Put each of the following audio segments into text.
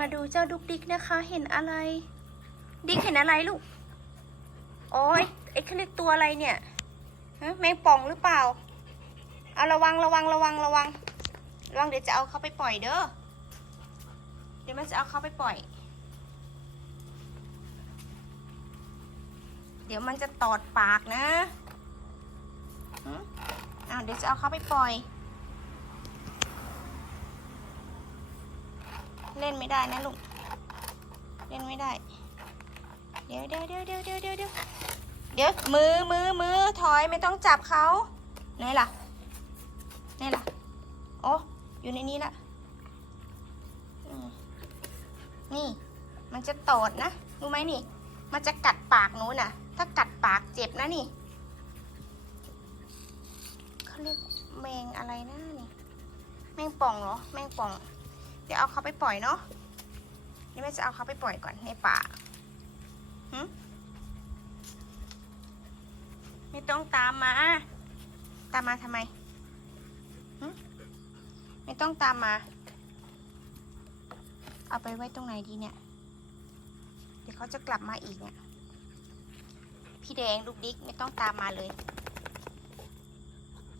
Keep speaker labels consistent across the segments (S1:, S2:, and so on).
S1: มาดูเจ้าดุกดิกนะคะ เห็นอะไร ดิกเห็นอะไรลูก โอ้ยไอ้เขาเรียกตัวอะไรเนี่ยฮะแมงป่องหรือเปล่า เอาระวังระวังระวังระวัง ระวังเดี๋ยวจะเอาเขาไปปล่อยเด้อ เดี๋ยวมันจะเอาเขาไปปล่อย เดี๋ยวมันจะตอดปากนะหึอ้าวเดี๋ยวจะเอาเขาไปปล่อย เล่นไม่ได้นะลูก เล่นไม่ได้ เดี๋ยวเดี๋ยวเดี๋ยวเดี๋ยวเดี๋ยวเดี๋ยวเดี๋ยวเดี๋ยวมือมือมือถอยไม่ต้องจับเขาไหนล่ะไหนล่ะโอ้อยู่ในนี้ละนี่ มันจะตอดนะรู้ไหมนี่ มันจะกัดปากหนูน่ะ ถ้ากัดปากเจ็บนะนี่เขาเรียกแมงอะไรนะนี่แมงป่องเหรอแมงป่อง ดี๋ยวเอาเขาไปปล่อยเนาะนี่แม่จะเอาเขาไปปล่อยก่อนในป่าหึไม่ต้องตามมา ตามมาทำไมหึไม่ต้องตามมา เอาไปไว้ตรงไหนดีเนี่ย เดี๋ยวเขาจะกลับมาอีกเนี่ย พี่แดงลูกดิ๊กไม่ต้องตามมาเลย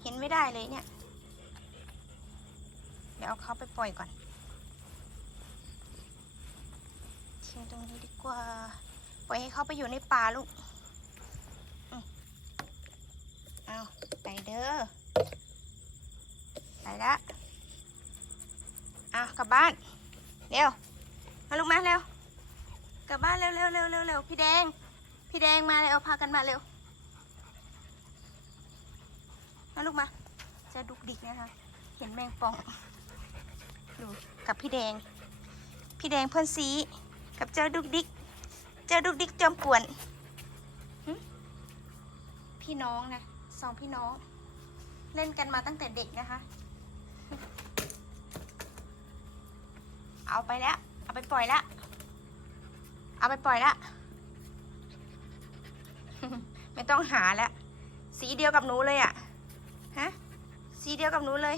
S1: เห็นไม่ได้เลยเนี่ย เดี๋ยวเอาเขาไปปล่อยก่อน ทิ้งตรงนี้ดีกว่า ปล่อยให้เขาไปอยู่ในป่าลูกเอาไปเด้อ ไปละเอากลับบ้าน เร็ว มาลูกมาเร็ว กลับบ้านเร็วเร็วเร็วเร็วเร็วพี่แดง พี่แดงมาเลยเอาพากันมาเร็ว มาลูกมา จะดุกดิกนะคะ เห็นแมงป่องอยู่กับพี่แดง พี่แดงเพื่อนซี กับเจ้าดุกดิก เจ้าดุกดิกจอมป่วน พี่น้องนะสองพี่น้อง เล่นกันมาตั้งแต่เด็กนะคะ เอาไปแล้ว เอาไปปล่อยแล้วเอาไปปล่อยแล้วไม่ต้องหาแล้วสีเดียวกับหนูเลยอะ่ะฮะสีเดียวกับหนูเลย